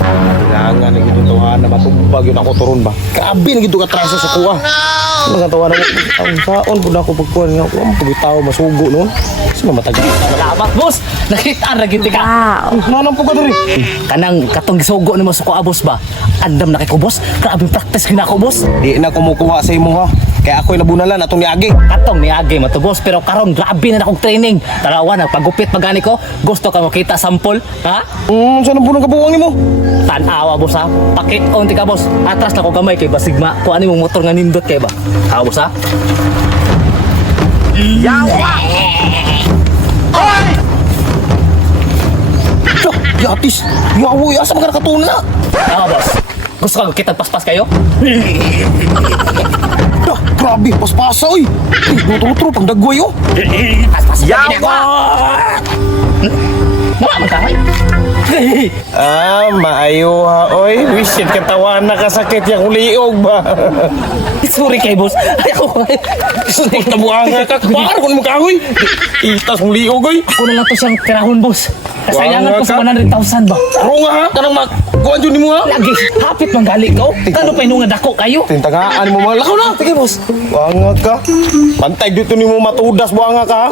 Kailangan na gito tawahan na matumbag yun ako turon ba. Kabi na gito katraso sa kuha. Mga tawahan na ang saon po na ako pagkuhan nga. Ang pagitaw masugo noon. Sino matagal? Salamat, boss. Nakita ra gyud ka. Nanang po ka diri. Kanang katong gisugo nimo sa kuha, boss ba? Andam na kay ko, boss. Grabe practice kina ko, boss. Di na kumukuha sa imo ha. Kaya ako'y nabunalan atong niagi. Katong niagi mo to, boss, pero karon grabe na akong training. Tarawa na pagupit pagani ko. Gusto ka makita sample, ha? Saan ang punong kabuwang nimo? Tanawa, boss, ha? Pakit-on ti ka, boss. Atras na ko gamay kay basigma. Kung ano yung motor nga nindot kay ba? Ha, boss, ha? Yawa! Ay! Yatis! Yawa! Asa mga nakatuna? Ha, boss? Gusto ka makita paspas kayo? Grabe! Paspasa oy! Lutro-lutro pang dagway oh! Paspas ka Yawa! Mga magkakay. Maayo ha oy! Wish yun katawan na kasakit yung uliog ba? Sorry kay boss. Ay, ako. Sus tabuanga ka! Bakar ko naman kahoy! Itas mong liog oy! Ako na lang to siyang kirahon, boss. Kasayangan ko sa 100,000 ba? Aro nga ha! Kanang magkuhan dyan ni mo ha! Lagi, hapit mang gali ko. Kano pa inunga dako kayo? Tintagaan mo mga lakaw na! Sige, boss. Buanga ka! Pantay dito ni mo matudas buanga ka ha!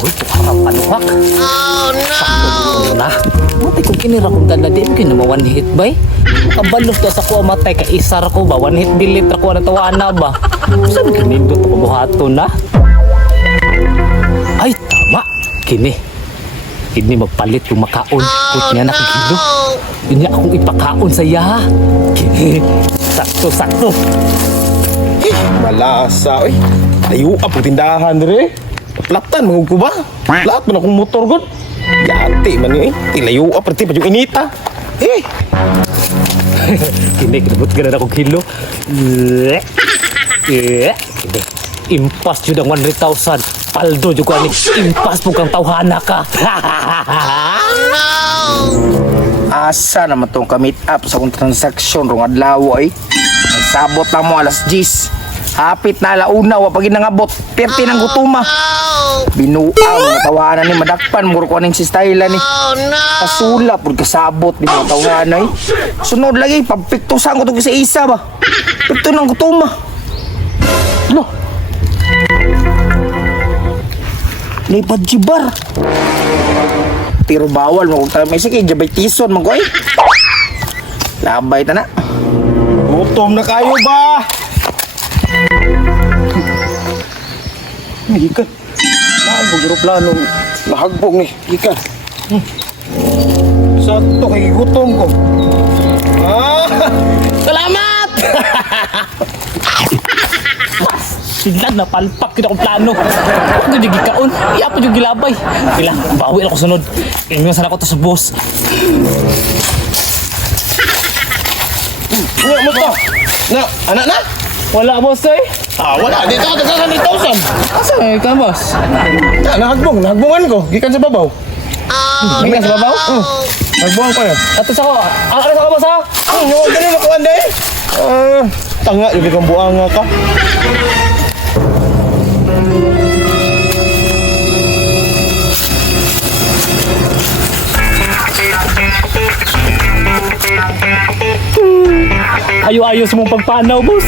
Uy, parang panuhak. Oh, no! Sakto na. Matay kung kinira kong ganda di mo kinama one hit ba eh? Kabalos ka sa kuha matay ka isar ko ba? One hit bilit ako na tawa na ba? Saan kinindot ako buhato na? Ay, tama. Kini. Kini magpalit yung makaon. Put niya na kong kilo. Yun niya akong ipakaon sa iya. Kini. Sakto. Malasa oy! Layo ang tindahan dire! Platan mga ko ba? Lahat man akong motor god! Yati man yun eh! Tilayo ang pati pa yung inita! Eh! Kini, kinabot ka na akong kilo. Kini. Impas yun ang 100,000. Paldo yun ko ani. Impas po kang tawhana ka. Asa naman itong ka-meet up sa kong transaksyon rong adlaw ay nagsabot lang mo alas 10 hapit na alauna wa pag nangabot 30 ng gutuma binuang natawanan ni madakpan muro ko ning si style ni kasula pud kasabot di mo tawanan ay sunod lagi pagpiktusan ko to sa isa ba pito ng gutuma lo lipad jibar pero bawal mo kung tayo may sige jabay tison man ko eh labay ta na Gutom na kayo ba? Ikan. Nahagbog aeroplano. Nahagbog ni. Ikan. Sa ito kay gutom ko. Salamat! Siglan na palpak kita kong plano. Ako yung gikaon. Iya pa yung gilabay. Kailang, bawi ako sunod. Ingasan ako to sa boss. Nga mo to. Na, anak na? Wala, boss eh. Wala. Dito ako sa 100,000. Asa ka, boss? Nahagbongan ko. Gikan sa babaw. May sa babaw? Nahagbongan ko yan. Ato sa ko. Ano sa ko, boss ha? Yung ganun ako anda eh. Tanga, yung kang buanga ka. Ayo-ayo sa mong pagpanaw, boss.